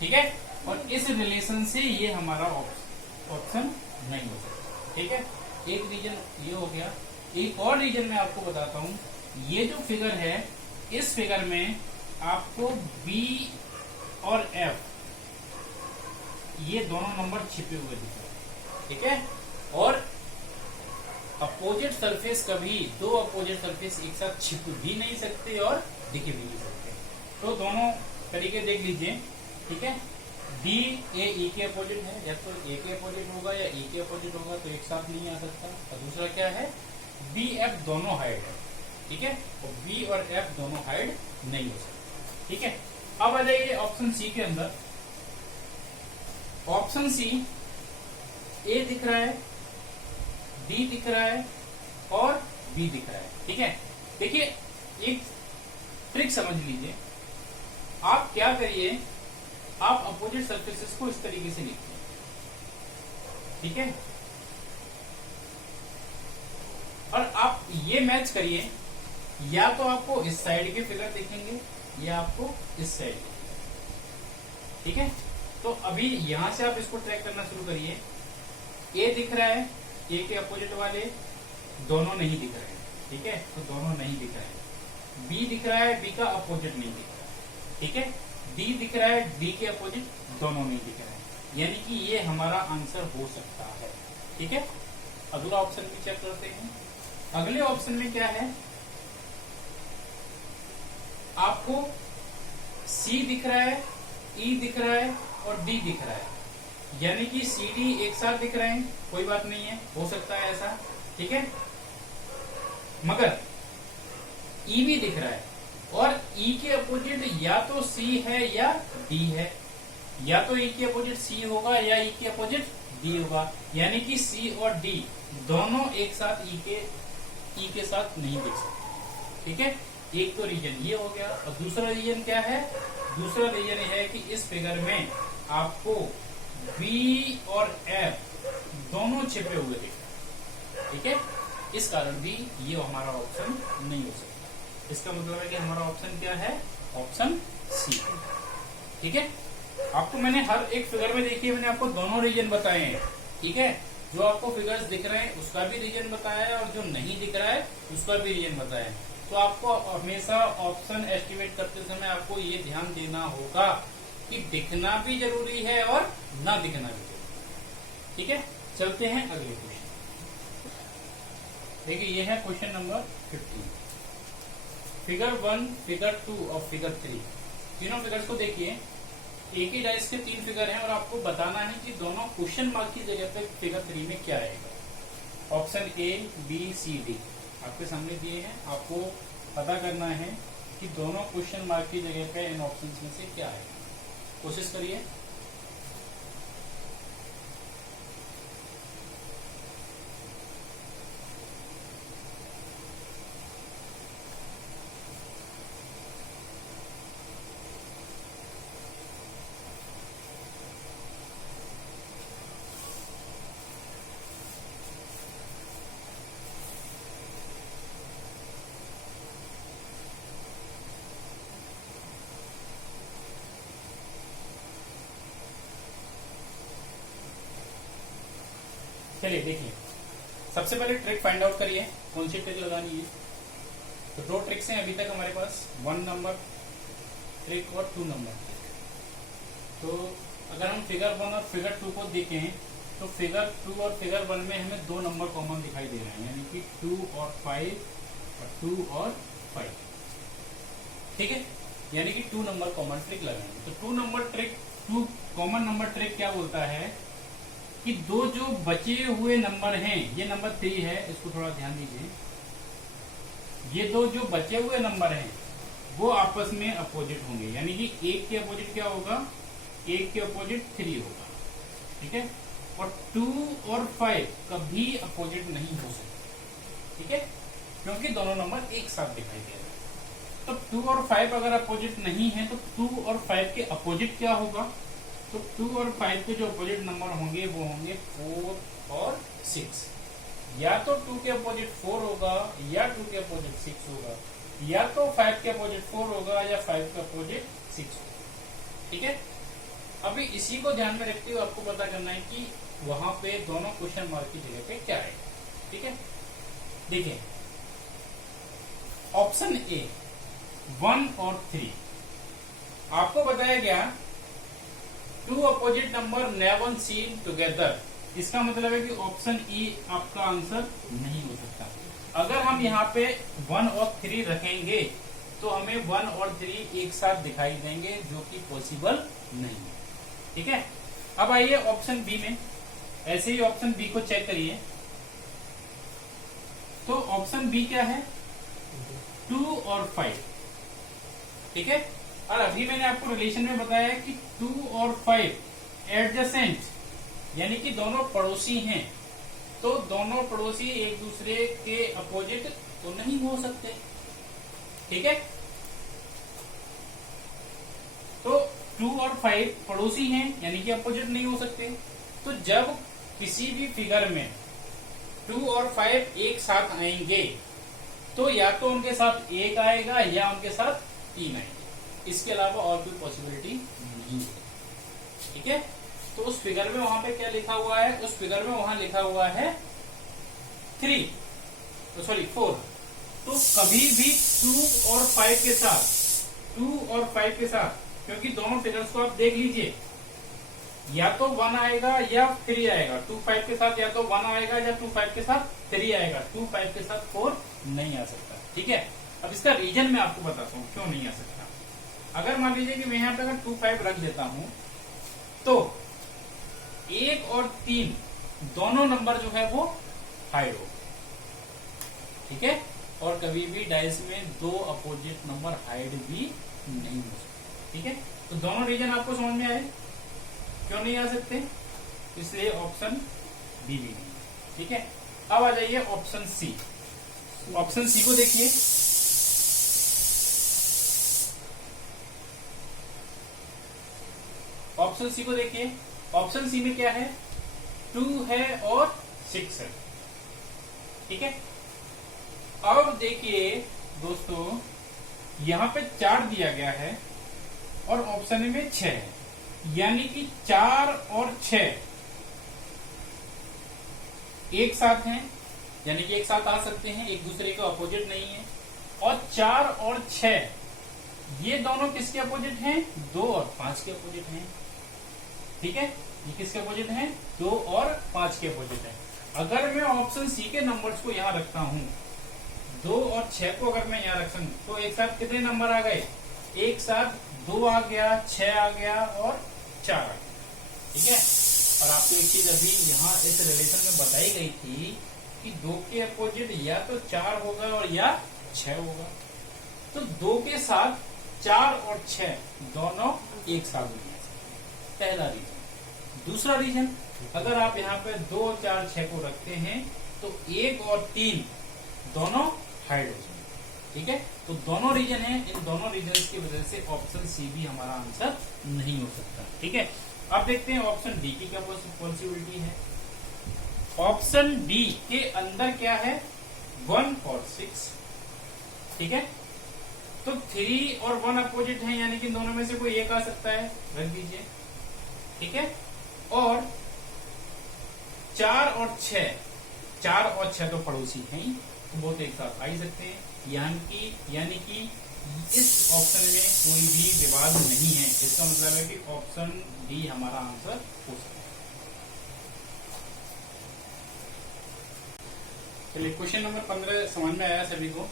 ठीक है। और इस रिलेशन से ये हमारा ऑप्शन नहीं हो सकता, ठीक है। एक रीजन ये हो गया। एक और रीजन मैं आपको बताता हूं, ये जो फिगर है, इस फिगर में आपको बी और एफ ये दोनों नंबर छिपे हुए दिख रहे हैं, ठीक है। और अपोजिट सरफेस, कभी दो अपोजिट सरफेस एक साथ छिप भी नहीं सकते और दिख भी नहीं सकते। तो दोनों तरीके देख लीजिए, ठीक है। डी ए ई के अपोजिट है, या तो ए के अपोजिट होगा या ई के अपोजिट होगा, तो एक साथ नहीं आ सकता। और दूसरा क्या है, बी एफ दोनों हाइड है, ठीक है, और बी और एफ दोनों हाइड नहीं हो सकते, ठीक है। अब आ जाइए ऑप्शन सी के अंदर। ऑप्शन सी, ए दिख रहा है, डी दिख रहा है और बी दिख रहा है, ठीक है। देखिए एक ट्रिक समझ लीजिए, आप क्या करिए, आप अपोजिट सरफेसेस को इस तरीके से लिखिए, ठीक है। और आप ये मैच करिए, या तो आपको इस साइड के फिगर दिखेंगे या आपको इस साइड के, ठीक है। तो अभी यहां से आप इसको ट्रैक करना शुरू करिए। ए दिख रहा है, ए के अपोजिट वाले दोनों नहीं दिख रहे हैं, ठीक है, तो दोनों नहीं दिख रहे हैं। बी दिख रहा है, बी का अपोजिट नहीं दिख रहा, ठीक है। डी दिख रहा है, डी के अपोजिट दोनों नहीं दिख रहे हैं, यानी कि ये हमारा आंसर हो सकता है, ठीक है। अगला ऑप्शन भी चेक करते हैं। अगले ऑप्शन में क्या है, आपको सी दिख रहा है, ई दिख रहा है और डी दिख रहा है, यानी कि सी डी एक साथ दिख रहे हैं, कोई बात नहीं है, हो सकता है ऐसा, ठीक है। मगर ई भी दिख रहा है, और ई के अपोजिट या तो सी है या डी है, या तो ई के अपोजिट सी होगा या ई के अपोजिट डी होगा, यानी कि सी और डी दोनों एक साथ ई के साथ नहीं दिख सकते, ठीक है। एक तो रीजन ये हो गया, और दूसरा रीजन क्या है, दूसरा रीजन ये है कि इस फिगर में आपको बी और एफ दोनों छिपे हुए दिख रहे हैं, ठीक है। इस कारण भी ये हमारा ऑप्शन नहीं हो सकता। इसका मतलब है कि हमारा ऑप्शन क्या है, ऑप्शन सी, ठीक है। आपको मैंने हर एक फिगर में देखिए, मैंने आपको दोनों रीजन बताए हैं, ठीक है। जो आपको फिगर्स दिख रहे हैं उसका भी रीजन बताया है, और जो नहीं दिख रहा है उसका भी रीजन बताया है। तो आपको हमेशा ऑप्शन एस्टिमेट करते समय आपको ये ध्यान देना होगा कि दिखना भी जरूरी है और ना दिखना भी जरूरी है, ठीक है। चलते हैं अगले क्वेश्चन। देखिए ये है क्वेश्चन नंबर 15। फिगर 1, फिगर 2 और फिगर 3, तीनों फिगर्स को देखिए। एक ही डाइस के 3 फिगर हैं और आपको बताना है कि दोनों क्वेश्चन मार्क की जगह पे फिगर 3 में क्या आएगा। Option A, B, C, D आपके सामने दिए हैं, आपको पता करना है कि दोनों क्वेश्चन मार्क की जगह पे इन ऑप्शंस में से क्या आएगा। कोशिश करिए। चलिए देखिए, सबसे पहले ट्रिक फाइंड आउट करिए, कौन सी ट्रिक लगानी है। तो 2 ट्रिक्स हैं अभी तक हमारे पास, 1 नंबर ट्रिक और 2 नंबर ट्रिक। तो अगर हम फिगर 1 और फिगर 2 को देखें तो फिगर 2 और फिगर 1 में हमें 2 नंबर कॉमन दिखाई दे रहे हैं, यानी कि 2 और 5 और 2 और 5, ठीक है, यानी कि 2 नंबर कॉमन ट्रिक लगाएंगे। तो 2 number trick two common number trick क्या बोलता है कि दो जो बचे हुए नंबर हैं, ये नंबर 3 है, इसको थोड़ा ध्यान दीजिए, ये दो जो बचे हुए नंबर हैं वो आपस में अपोजिट होंगे, यानी कि 1 के अपोजिट क्या होगा, 1 के अपोजिट 3 होगा, ठीक है। और 2 और 5 कभी अपोजिट नहीं हो सकते, ठीक है, क्योंकि दोनों नंबर एक साथ दिखाई दे रहे हैं। तो 2 और 5 अगर अपोजिट नहीं है तो 2 और 5 के अपोजिट क्या होगा, तो 2 और 5 के जो अपोजिट नंबर होंगे वो होंगे 4 और 6। या तो 2 के अपोजिट 4 होगा, या 2 के अपोजिट 6 होगा, या तो 5 के अपोजिट 4 होगा, या 5 के अपोजिट 6 होगा, ठीक है। अभी इसी को ध्यान में रखते हुए आपको पता करना है कि वहां पे दोनों क्वेश्चन मार्क की जगह पे क्या आएगा, ठीक है। देखिए ऑप्शन ए 1 और 3 आपको बताया गया 2 opposite number never seen together, इसका मतलब है कि ऑप्शन ई आपका आंसर नहीं हो सकता। अगर हम यहाँ पे 1 और 3 रखेंगे तो हमें 1 और 3 एक साथ दिखाई देंगे, जो कि पॉसिबल नहीं है, ठीक है। अब आइए ऑप्शन बी में, ऐसे ही ऑप्शन बी को चेक करिए। तो ऑप्शन बी क्या है, 2 और 5, ठीक है। और अभी मैंने आपको रिलेशन में बताया कि 2 और 5 एडजेसेंट, यानी कि दोनों पड़ोसी हैं, तो दोनों पड़ोसी एक दूसरे के अपोजिट तो नहीं हो सकते, ठीक है। तो 2 और 5 पड़ोसी हैं, यानी कि अपोजिट नहीं हो सकते। तो जब किसी भी फिगर में 2 और 5 एक साथ आएंगे तो या तो उनके साथ 1 आएगा या उनके साथ 3 आएंगे, इसके अलावा और कोई पॉसिबिलिटी नहीं है, ठीक है। तो उस फिगर में वहां पे क्या लिखा हुआ है, उस फिगर में वहां लिखा हुआ है 4। तो कभी भी 2 और 5 के साथ, 2 और 5 के साथ, क्योंकि दोनों फिगर्स को आप देख लीजिए, या तो 1 आएगा या 3 आएगा। 2 5 के साथ या तो 1 आएगा या 2 5 के साथ 3 आएगा, 2 5 के साथ 4 नहीं आ सकता, ठीक है। अब इसका रीजन मैं आपको बताता हूँ क्यों नहीं आ सकता। अगर मान लीजिए कि मैं यहाँ पे अगर 2 5 रख देता हूं तो 1 और 3 दोनों नंबर जो है वो हाइड हो, ठीक है। और कभी भी डाइस में 2 अपोजिट नंबर हाइड भी नहीं हो सकते, ठीक है। तो दोनों रीजन आपको समझ में आए क्यों नहीं आ सकते, इसलिए ऑप्शन बी भी नहीं, ठीक है। अब आ जाइए ऑप्शन सी। ऑप्शन सी को देखिए, ऑप्शन सी को देखिए। ऑप्शन सी में क्या है, 2 है और 6 है, ठीक है। अब देखिए दोस्तों, यहां पे 4 दिया गया है और ऑप्शन में 6 है, यानी कि 4 और 6 एक साथ हैं, यानी कि एक साथ आ सकते हैं, एक दूसरे के अपोजिट नहीं है। और 4 और 6 ये दोनों किसके अपोजिट हैं, 2 और 5 के अपोजिट हैं, ठीक है। ये किसके अपोजिट हैं, 2 और 5 के अपोजिट है। अगर मैं ऑप्शन सी के नंबर्स को यहां रखता हूं, 2 और 6 को अगर मैं यहाँ रखता हूं तो एक साथ कितने नंबर आ गए, एक साथ 2 आ गया, 6 आ गया और 4 आ गया, ठीक है। और आपको एक चीज अभी यहाँ इस रिलेशन में बताई गई थी कि 2 के अपोजिट या तो 4 होगा और या 6 होगा। तो 2 के साथ 4 और 6 दोनों एक साथ हो गए, पहला रीजन। दूसरा रीजन, अगर आप यहाँ पे 2 4 6 को रखते हैं तो 1 और 3 दोनों हाइड हो जाएंगे, ठीक है। तो दोनों रीजन है, इन दोनों रीजन की वजह से ऑप्शन सी भी हमारा आंसर नहीं हो सकता, ठीक है। अब देखते हैं ऑप्शन डी की क्या पॉसिबिलिटी है। ऑप्शन डी के अंदर क्या है, 1 और 6, ठीक है। तो 3 और 1 अपोजिट है, यानी कि दोनों में से कोई एक आ सकता है, रख दीजिए, ठीक है। और 4 और 6 तो पड़ोसी हैं ही, तो वो तो एक साथ आ ही सकते हैं, यानी कि इस ऑप्शन में कोई भी विवाद नहीं है। इसका मतलब है कि ऑप्शन डी हमारा आंसर हो सकता है। चलिए क्वेश्चन नंबर 15 समझ में आया सभी को।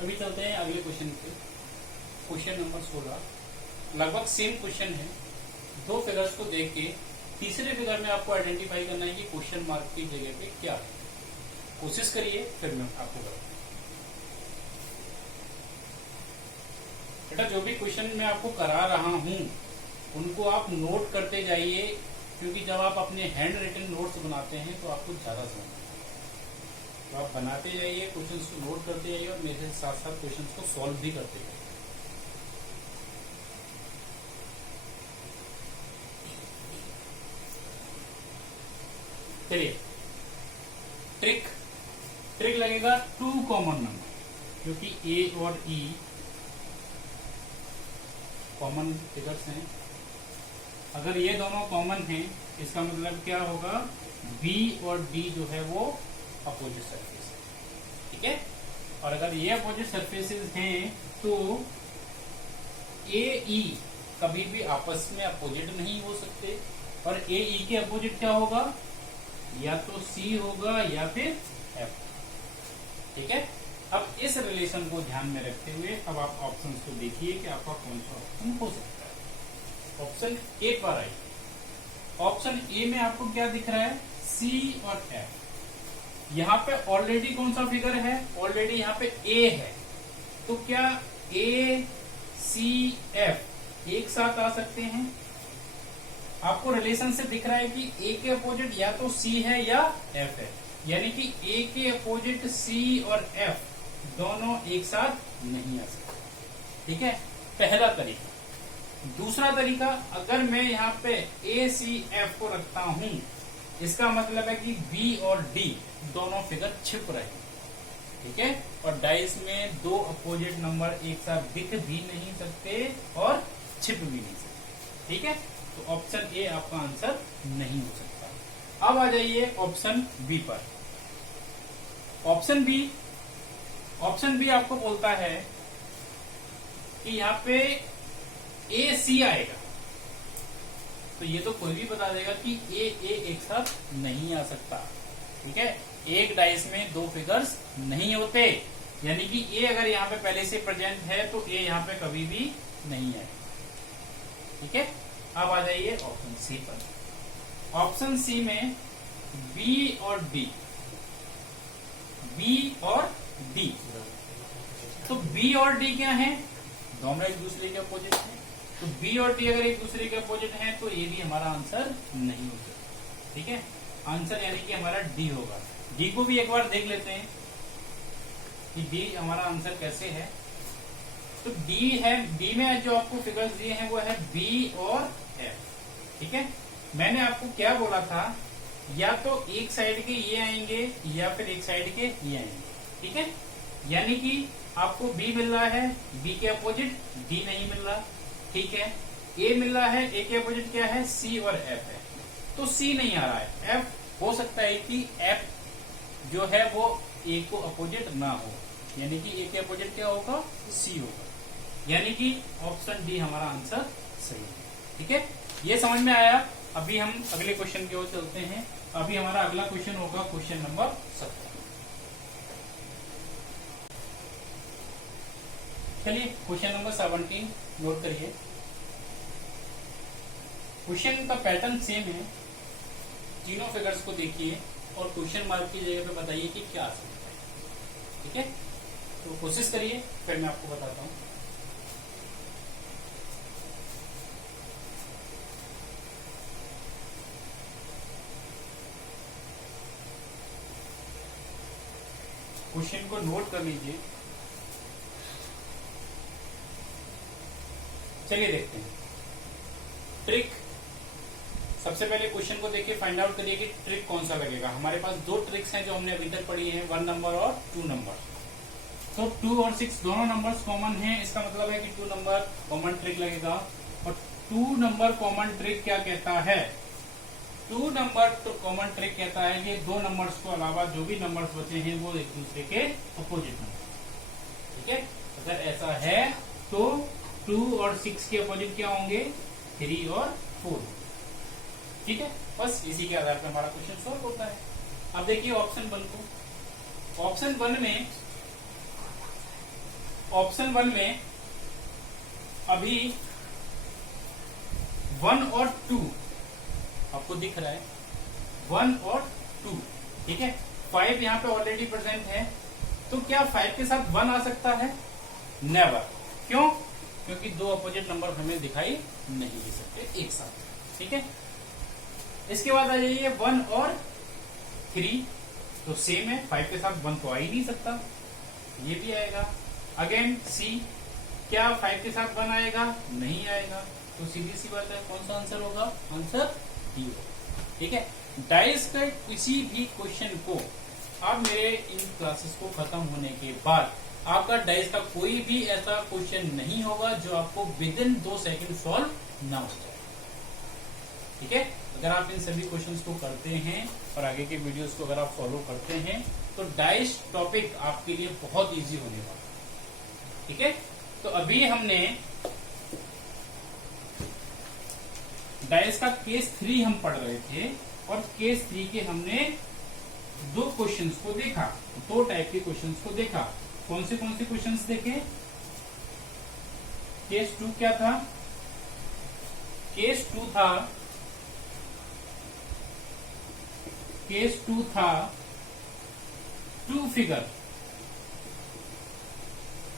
अभी चलते हैं अगले क्वेश्चन पे, क्वेश्चन नंबर 16। लगभग सेम क्वेश्चन है, दो फिगर्स को देख के तीसरे फिगर में आपको आइडेंटिफाई करना है कि क्वेश्चन मार्क की जगह पे क्या है। कोशिश करिए, फिर मैं आपको बताऊं। बेटा जो भी क्वेश्चन मैं आपको करा रहा हूं उनको आप नोट करते जाइए, क्योंकि जब आप अपने हैंड रिटन नोट्स बनाते हैं तो आपको ज्यादा समझ आता है। तो आप बनाते जाइए, क्वेश्चंस को नोट करते जाइए और मेरे साथ साथ क्वेश्चंस को सॉल्व भी करते जाइए। चलिए, ट्रिक लगेगा 2 कॉमन नंबर, क्योंकि ए और ई कॉमन फिगर्स हैं। अगर ये दोनों कॉमन हैं इसका मतलब क्या होगा, बी और डी जो है वो अपोजिट सरफेस है, ठीक है। और अगर ये अपोजिट सरफेसेस हैं तो ए ई कभी भी आपस में अपोजिट नहीं हो सकते, और ए ई के अपोजिट क्या होगा, या तो सी होगा या फिर एफ, ठीक है। अब इस रिलेशन को ध्यान में रखते हुए अब आप ऑप्शंस को देखिए कि आपका कौन सा ऑप्शन हो सकता है। ऑप्शन ए पर आइए। ऑप्शन ए में आपको क्या दिख रहा है, सी और एफ। यहाँ पे ऑलरेडी कौन सा फिगर है, ऑलरेडी यहाँ पे ए है, तो क्या ए सी एफ एक साथ आ सकते हैं। आपको रिलेशन से दिख रहा है कि ए के अपोजिट या तो सी है या एफ है, यानी कि ए के अपोजिट सी और एफ दोनों एक साथ नहीं आ सकते, ठीक है, पहला तरीका। दूसरा तरीका, अगर मैं यहाँ पे ए सी एफ को रखता हूं, इसका मतलब है कि बी और डी दोनों फिगर छिप रहे हैं, ठीक है, और डाइस में दो अपोजिट नंबर एक साथ दिख भी नहीं सकते और छिप भी नहीं सकते, ठीक है। तो ऑप्शन ए आपका आंसर नहीं हो सकता। अब आ जाइए ऑप्शन बी पर। ऑप्शन बी आपको बोलता है कि यहाँ पे ए सी आएगा, तो ये तो कोई भी बता देगा कि ए एक साथ नहीं आ सकता, ठीक है। एक डाइस में दो फिगर्स नहीं होते, यानी कि ए अगर यहाँ पे पहले से प्रेजेंट है तो ए यहाँ पे कभी भी नहीं है, ठीक है। अब आ जाइए ऑप्शन सी पर। ऑप्शन सी में बी और डी, तो बी और डी क्या है, दोनों एक दूसरे के अपोजिट हैं, तो बी और डी अगर एक दूसरे के अपोजिट हैं तो ये भी हमारा आंसर नहीं हो सकता, ठीक है। आंसर यानी कि हमारा डी होगा। डी को भी एक बार देख लेते हैं कि डी हमारा आंसर कैसे है। तो डी है, डी में जो आपको फिगर्स दिए हैं वो है बी और एफ, ठीक है। मैंने आपको क्या बोला था, या तो एक साइड के ये आएंगे या फिर एक साइड के ये आएंगे, ठीक है। यानी कि आपको बी मिल रहा है, बी के अपोजिट डी नहीं मिल रहा, ठीक है। ए मिल रहा है, ए के अपोजिट क्या है, सी और एफ है, तो सी नहीं आ रहा है। एफ हो सकता है कि एफ जो है वो ए को अपोजिट ना हो, यानी कि ए के अपोजिट क्या होगा, सी होगा, यानी कि ऑप्शन डी हमारा आंसर सही है, ठीक है। ये समझ में आया। अभी हम अगले क्वेश्चन की ओर चलते हैं। अभी हमारा अगला क्वेश्चन होगा क्वेश्चन नंबर 17। चलिए क्वेश्चन नंबर 17 नोट करिए। क्वेश्चन का पैटर्न सेम है, तीनों फिगर्स को देखिए और क्वेश्चन मार्क की जगह पे बताइए कि क्या आ सकता है, ठीक है। तो कोशिश करिए, फिर मैं आपको बताता हूं। क्वेश्चन को नोट कर लीजिए। चलिए देखते हैं ट्रिक। सबसे पहले क्वेश्चन को देखिए, फाइंड आउट करिए कि ट्रिक कौन सा लगेगा। हमारे पास दो ट्रिक्स हैं जो हमने अभी तक पढ़ी हैं, 1 नंबर और 2 नंबर। तो 2 और 6 दोनों नंबर्स कॉमन हैं, इसका मतलब है कि 2 नंबर कॉमन ट्रिक लगेगा। और 2 नंबर कॉमन ट्रिक क्या कहता है, 2 नंबर तो कॉमन ट्रिक कहता है कि दो नंबर्स को अलावा जो भी नंबर्स बचे हैं वो एक दूसरे के अपोजिट नंबर, ठीक है। अगर ऐसा है तो 2 और 6 के अपोजिट क्या होंगे, 3 और 4, ठीक है। बस इसी के आधार पर हमारा क्वेश्चन सॉल्व होता है। अब देखिए ऑप्शन 1 को। ऑप्शन 1 में अभी 1 और 2 आपको दिख रहा है, 1 और 2, ठीक है। 5 यहाँ पे ऑलरेडी प्रेजेंट है, तो क्या 5 के साथ 1 आ सकता है? नेवर। क्यों? क्योंकि दो अपोजिट नंबर हमें दिखाई नहीं दे सकते एक साथ, ठीक है। इसके बाद आ जाइए 1 और 3, तो सेम है, 5 के साथ 1 तो आ ही नहीं सकता, ये भी आएगा। अगेन सी, क्या 5 के साथ 1 आएगा? नहीं आएगा, तो सीधी सी बात है, कौन सा आंसर होगा? आंसर डी होगा, ठीक है। डाइस के किसी भी क्वेश्चन को आप मेरे इन क्लासेस को खत्म होने के बाद आपका डाइस का कोई भी ऐसा क्वेश्चन नहीं होगा जो आपको विद इन 2 सेकंड सॉल्व ना हो जाए, ठीक है। अगर आप इन सभी क्वेश्चंस को करते हैं और आगे के वीडियोस को अगर आप फॉलो करते हैं तो डाइस टॉपिक आपके लिए बहुत इजी होने वाला है, ठीक है। तो अभी हमने डाइस का केस 3 हम पढ़ रहे थे और केस 3 के हमने 2 क्वेश्चंस को देखा, 2 टाइप के क्वेश्चंस को देखा। कौन से क्वेश्चंस देखे? केस 2 क्या था? केस 2 था 2 फिगर।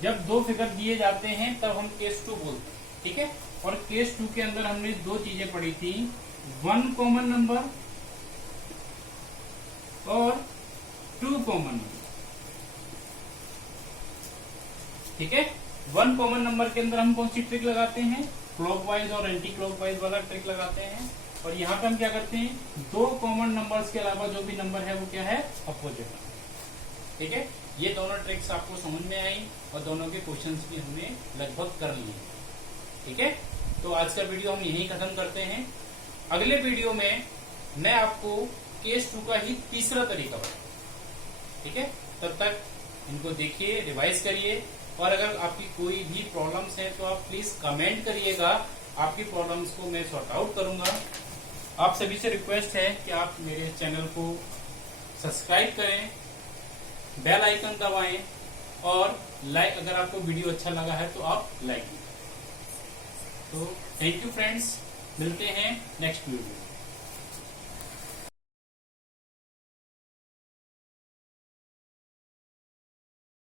जब 2 फिगर दिए जाते हैं तब हम केस 2 बोलते हैं, ठीक है। और केस 2 के अंदर हमने 2 चीजें पढ़ी थी, 1 कॉमन नंबर और 2 कॉमन नंबर, ठीक है। 1 कॉमन नंबर के अंदर हम कौन सी ट्रिक लगाते हैं? क्लॉकवाइज और एंटी क्लॉकवाइज वाला ट्रिक लगाते हैं। और यहाँ पे हम क्या करते हैं? 2 कॉमन नंबर्स के अलावा जो भी नंबर है वो क्या है? अपोजिट नंबर, ठीक है। ये दोनों ट्रिक्स आपको समझ में आई और दोनों के क्वेश्चंस भी हमने लगभग कर लिए, ठीक है। तो आज का वीडियो हम यहीं खत्म करते हैं। अगले वीडियो में मैं आपको केस 2 का ही तीसरा तरीका बताऊंगा, ठीक है। तब तक इनको देखिए, रिवाइज करिए और अगर आपकी कोई भी प्रॉब्लम्स है तो आप प्लीज कमेंट करिएगा, आपकी प्रॉब्लम्स को मैं सॉर्ट आउट करूंगा। आप सभी से रिक्वेस्ट है कि आप मेरे चैनल को सब्सक्राइब करें, बेल आइकन दबाएं और लाइक, अगर आपको वीडियो अच्छा लगा है तो आप लाइक करें। तो थैंक यू फ्रेंड्स, मिलते हैं नेक्स्ट वीडियो में।